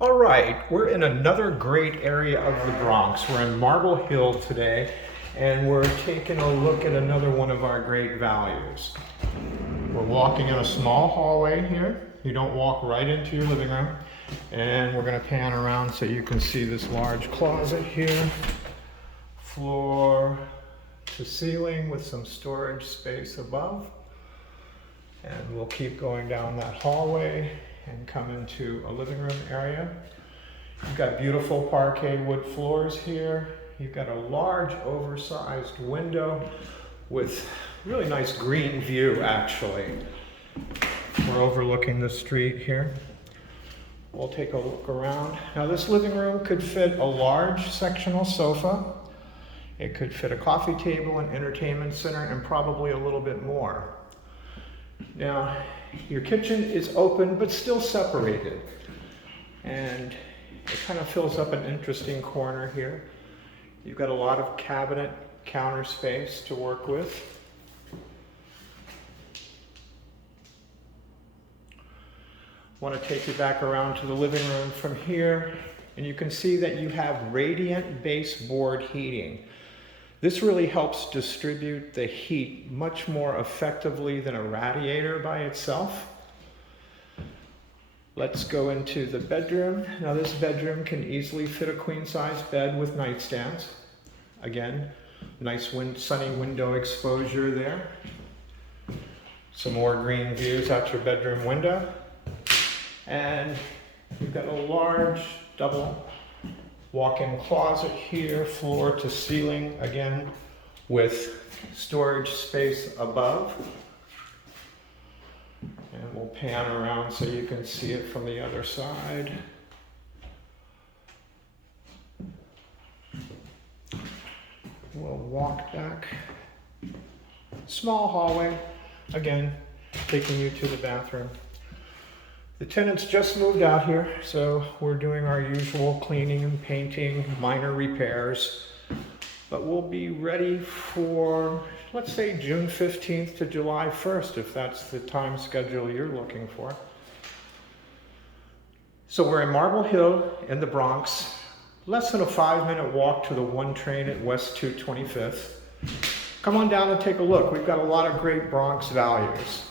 All right, we're in another great area of the Bronx. We're in Marble Hill today, and we're taking a look at another one of our great values. We're walking in a small hallway here. You don't walk right into your living room. And we're gonna pan around so you can see this large closet here. Floor to ceiling with some storage space above. And we'll keep going down that hallway and come into a living room area. You've got beautiful parquet wood floors here. You've got a large oversized window with really nice green view actually. We're overlooking the street here. We'll take a look around. Now this living room could fit a large sectional sofa. It could fit a coffee table, an entertainment center, and probably a little bit more. Now, your kitchen is open, but still separated. And it kind of fills up an interesting corner here. You've got a lot of cabinet counter space to work with. I want to take you back around to the living room from here, and you can see that you have radiant baseboard heating. This really helps distribute the heat much more effectively than a radiator by itself. Let's go into the bedroom. Now this bedroom can easily fit a queen-size bed with nightstands. Again, nice sunny window exposure there. Some more green views out your bedroom window. And you've got a large double walk-in closet here, floor to ceiling, again, with storage space above. And we'll pan around so you can see it from the other side. We'll walk back. Small hallway, again, taking you to the bathroom. The tenants just moved out here, so we're doing our usual cleaning and painting, minor repairs. But we'll be ready for, let's say, June 15th to July 1st, if that's the time schedule you're looking for. So we're in Marble Hill in the Bronx, less than a 5-minute walk to the 1 train at West 225th. Come on down and take a look. We've got a lot of great Bronx values.